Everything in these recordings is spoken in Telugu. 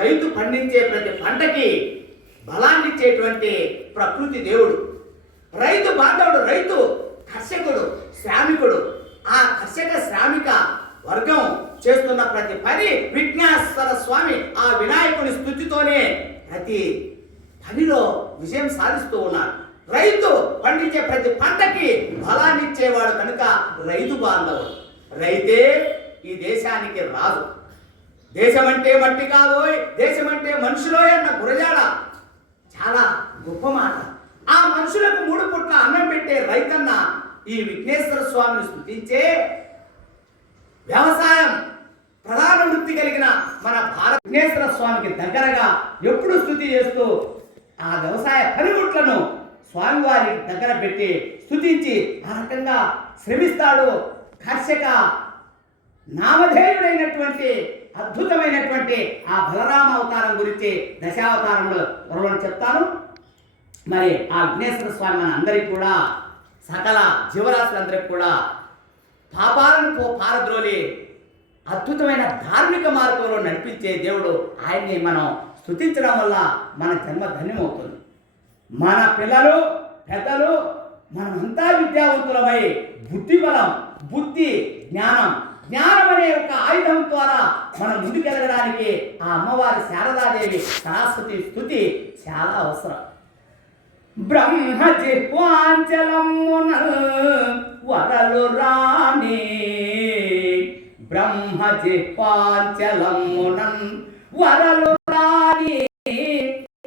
రైతు పండించే ప్రతి పంటకి బలాన్ని ఇచ్చేటువంటి ప్రకృతి దేవుడు. రైతు బాంధవుడు, రైతు కర్షకుడు, శ్రామికుడు. ఆ కర్షక శ్రామిక వర్గం చేస్తున్న ప్రతి పని విఘ్నేశ్వర స్వామి ఆ వినాయకుని స్తుతితోనే ప్రతి పనిలో విజయం సాధిస్తూ ఉన్నారు. రైతు పండించే ప్రతి పంటకి బలాన్ని ఇచ్చేవాడు కనుక రైతు బాంధవుడు. రైతే ఈ దేశానికి రాజు. దేశం అంటే మట్టి కాదు, దేశం అంటే మనుషులో అన్న గురజాడ చాలా గొప్ప మాట. ఆ మనుషులకు 3 పూట్ల అన్నం పెట్టే రైతన్న ఈ విఘ్నేశ్వర స్వామిని స్తుతించే వ్యవసాయం ప్రధాన వృత్తి కలిగిన మన భారత విఘ్నేశ్వర స్వామికి దగ్గరగా ఎప్పుడు స్తుతి చేస్తూ ఆ వ్యవసాయ పనిముట్లను స్వామివారి దగ్గర పెట్టి స్తుతించి ఆ రకంగా శ్రమిస్తాడు. కర్షక నామధేయుడైనటువంటి అద్భుతమైనటువంటి ఆ బలరామ అవతారం గురించి దశావతారంలో త్వరలో చెప్తాను. మరి ఆ విఘ్నేశ్వర స్వామి మన అందరికీ కూడా, సకల జీవరాశులందరికీ కూడా పాపాలను పారద్రోలి అద్భుతమైన ధార్మిక మార్గంలో నడిపించే దేవుడు. ఆయన్ని మనం స్తుతించడం వల్ల మన జన్మ ధన్యమవుతుంది. మన పిల్లలు, పెద్దలు మనమంతా విద్యావంతులమై బుద్ధి బలం, బుద్ధి, జ్ఞానం అనే ఒక ఆయుధం ద్వారా మనం ముందుకెళ్ళడానికి ఆ అమ్మవారి శారదాదేవి సరస్వతి స్తుతి చాలా అవసరం. బ్రహ్మజిహ్వాంచలమున వరలు రాణి, బ్రహ్మజిహ్వాంచలమున వరలు రాణి,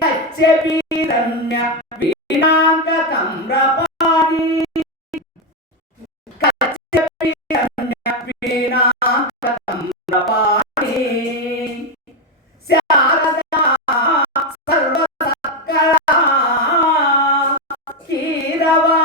కచ్చవీరన్య వీణాంక తమ్రపాణి, కచ్చవీరన్య వీణాంక తమ్రపాణి, శారదా సర్వసత్కళా కీరవా